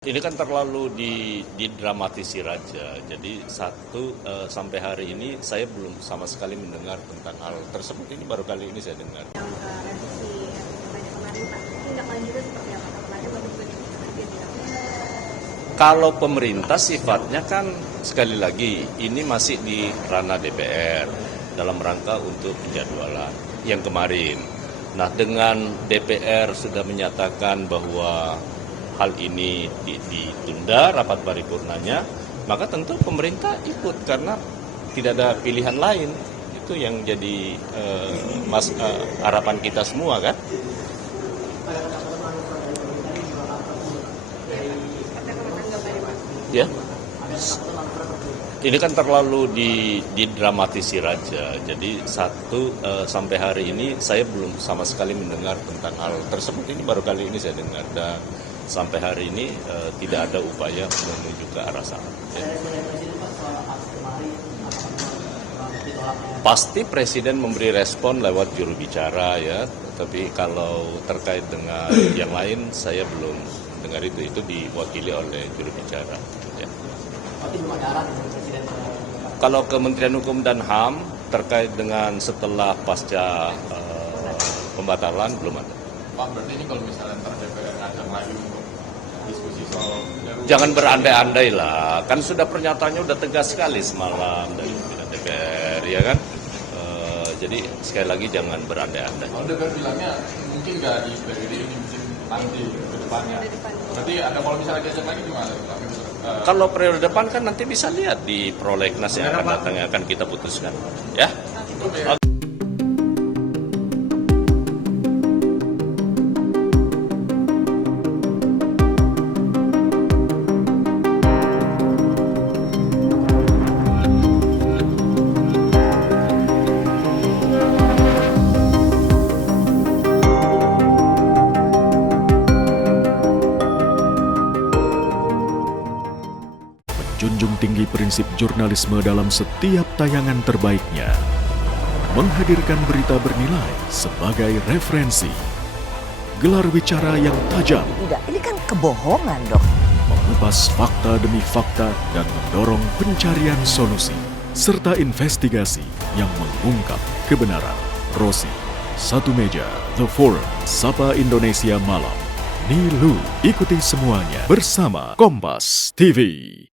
Ini kan terlalu didramatisir aja. Jadi sampai hari ini saya belum sama sekali mendengar tentang hal tersebut. Ini baru kali ini saya dengar. Yang revisi banyak kemarin Pak, tindak lanjutnya seperti apa? Apakah ada bentuk Kalau pemerintah sifatnya kan sekali lagi ini masih di ranah DPR dalam rangka untuk penjadwalan yang kemarin. Nah, dengan DPR sudah menyatakan bahwa hal ini ditunda rapat paripurnanya, maka tentu pemerintah ikut karena tidak ada pilihan lain. Itu yang jadi harapan kita semua kan. Ya, ini kan terlalu didramatisir aja. Jadi sampai hari ini saya belum sama sekali mendengar tentang hal tersebut. Ini baru kali ini saya dengar dan sampai hari ini tidak ada upaya menuju ke arah sana. Ya. Pasti Presiden memberi respon lewat juru bicara ya, tapi kalau terkait dengan yang lain saya belum dengar itu diwakili oleh juru bicara. Ya. Kalau Kementerian Hukum dan HAM terkait dengan setelah pasca pembatalan belum ada. Pak, berarti ini kalau misalnya ntar DPR ngajak lagi untuk diskusi soal jangan berandai-andai lah, kan sudah pernyataannya udah tegas sekali semalam dari pimpinan DPR, ya kan? Jadi sekali lagi jangan berandai-andai. kalau DPR bilangnya mungkin nggak di periode ini, mungkin nanti ke depannya. Berarti ada kalau misalnya diajak lagi gimana? Kalau periode depan kan nanti bisa lihat di prolegnas yang akan datang yang akan kita putuskan, ya. Junjung tinggi prinsip jurnalisme dalam setiap tayangan terbaiknya. Menghadirkan berita bernilai sebagai referensi. Gelar bicara yang tajam. Tidak, ini kan kebohongan dong. Mengupas fakta demi fakta dan mendorong pencarian solusi. Serta investigasi yang mengungkap kebenaran. Rosi, Satu Meja, The Forum, Sapa Indonesia Malam. Nilu, ikuti semuanya bersama Kompas TV.